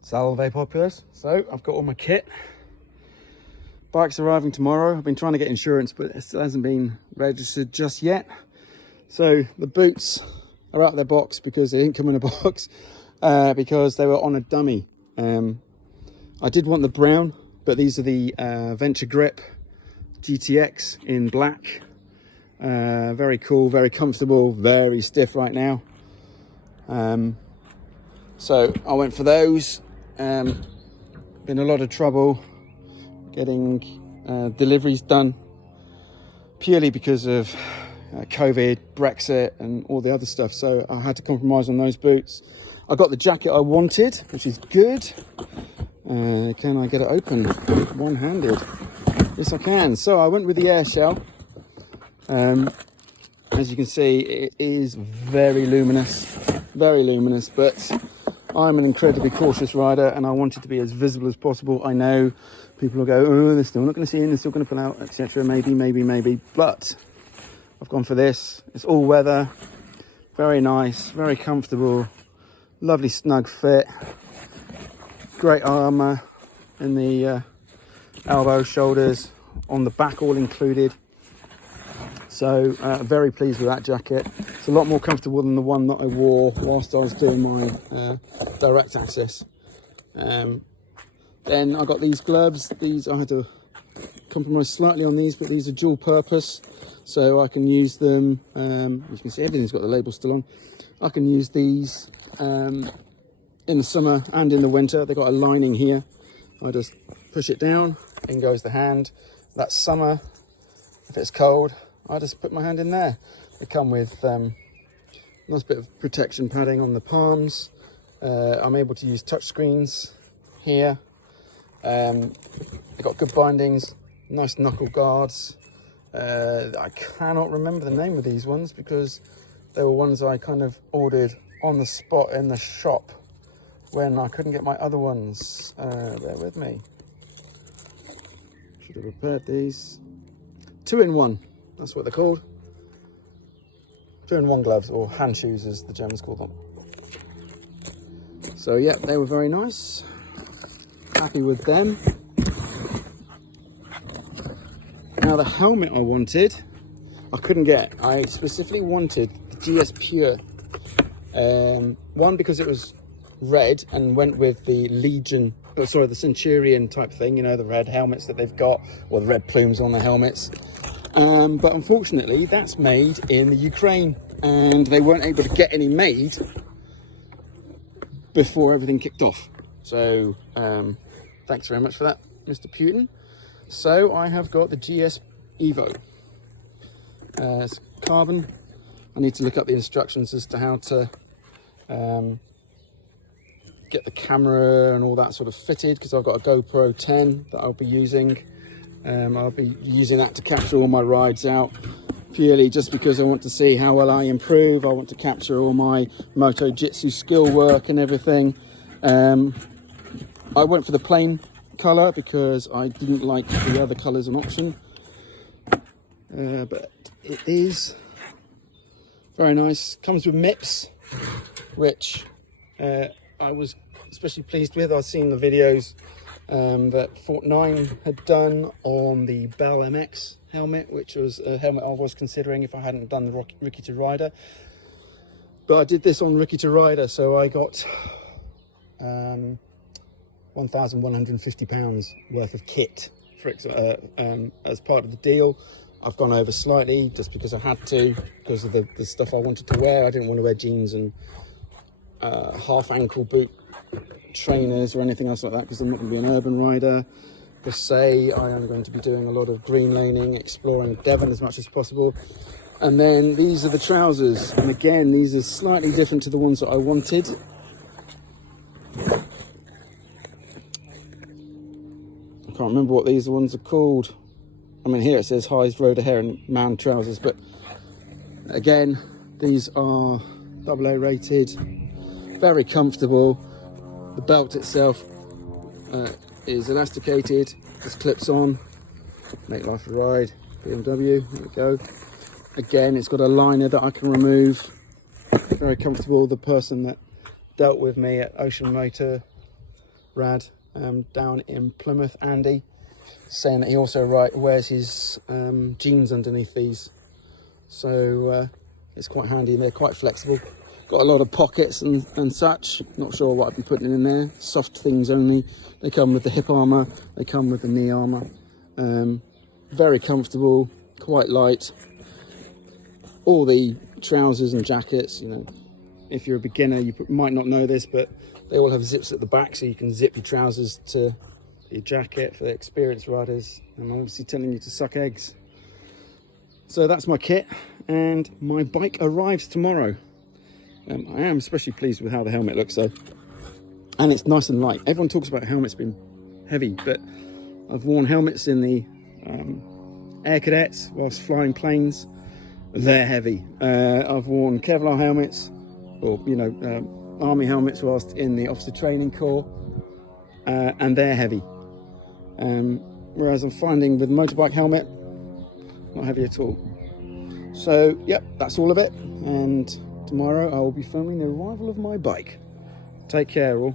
Salve populars. So I've got all my kit. Bike's arriving tomorrow. I've been trying to get insurance, but it still hasn't been registered just yet. So the boots are out of their box because they didn't come in a box, because they were on a dummy. I did want the brown, but these are the Venture Grip GTX in black. Very cool, very comfortable, very stiff right now. So I went for those. Been a lot of trouble getting deliveries done, purely because of COVID, Brexit and all the other stuff. So I had to compromise on those boots. I got the jacket I wanted, which is good. Can I get it open one-handed? Yes, I can. So I went with the air shell. As you can see, it is very luminous, but I'm an incredibly cautious rider and I want it to be as visible as possible. I know people will go, oh, they're still not going to see in, they're still going to pull out, etc. Maybe, but I've gone for this. It's all weather, very nice, very comfortable, lovely snug fit, great armour in the elbows, shoulders, on the back all included. So very pleased with that jacket. It's a lot more comfortable than the one that I wore whilst I was doing my direct access. Then I got these gloves. These I had to compromise slightly on these, but these are dual purpose, so I can use them. You can see everything's got the label still on. I can use these in the summer and in the winter. They've got a lining here. I just push it down, in goes the hand. That's summer. If it's cold, I just put my hand in there. They come with nice bit of protection padding on the palms. I'm able to use touch screens here. They've got good bindings, nice knuckle guards. I cannot remember the name of these ones because they were ones I kind of ordered on the spot in the shop when I couldn't get my other ones. Bear with me. Should have prepared these. 2-in-1. That's what they're called. 2-in-1 gloves, or hand shoes as the Germans call them. So yeah, they were very nice. Happy with them. Now the helmet I wanted, I couldn't get. I specifically wanted the GS Pure. One, because it was red and went with the Legion, the Centurion type thing, you know, the red helmets that they've got, or the red plumes on the helmets. But unfortunately that's made in the Ukraine and they weren't able to get any made before everything kicked off. So thanks very much for that, Mr. Putin. So I have got the GS Evo. It's carbon. I need to look up the instructions as to how to get the camera and all that sort of fitted, because I've got a GoPro 10 that I'll be using. I'll be using that to capture all my rides out, purely just because I want to see how well I improve. I want to capture all my Moto Jitsu skill work and everything. I went for the plain colour because I didn't like the other colours an option. But it is very nice. Comes with MIPS, which I was especially pleased with. I've seen the videos that Fort 9 had done on the Bell MX helmet, which was a helmet I was considering if I hadn't done the Rookie to Rider. But I did this on Rookie to Rider, so I got £1,150 worth of kit for, as part of the deal. I've gone over slightly just because I had to, because of the stuff I wanted to wear. I didn't want to wear jeans and half ankle boot trainers or anything else like that, because I'm not going to be an urban rider per se. I am going to be doing a lot of green laning, exploring Devon as much as possible. And then these are the trousers, and again these are slightly different to the ones that I wanted. I can't remember what these ones are called. I mean, here it says Highs Road Hair and Man trousers, but again these are AA rated, very comfortable. The belt itself is elasticated, just clips on. Make life a ride, BMW, there we go. Again, it's got a liner that I can remove, very comfortable. The person that dealt with me at Ocean Motor rad down in Plymouth, Andy, saying that he also wears his jeans underneath these. So it's quite handy, and they're quite flexible. Got a lot of pockets and such. Not sure what I'd be putting in there. Soft things only. They come with the hip armour, they come with the knee armour. Very comfortable, quite light. All the trousers and jackets, you know, if you're a beginner, you might not know this, but they all have zips at the back, so you can zip your trousers to your jacket. For the experienced riders, I'm obviously telling you to suck eggs. So that's my kit, and my bike arrives tomorrow. I am especially pleased with how the helmet looks though, and it's nice and light. Everyone talks about helmets being heavy, but I've worn helmets in the Air Cadets whilst flying planes. They're heavy. I've worn Kevlar helmets, or you know, army helmets whilst in the officer training corps, and they're heavy. Whereas I'm finding with motorbike helmet, not heavy at all. So yep, that's all of it, and tomorrow I will be filming the arrival of my bike. Take care all.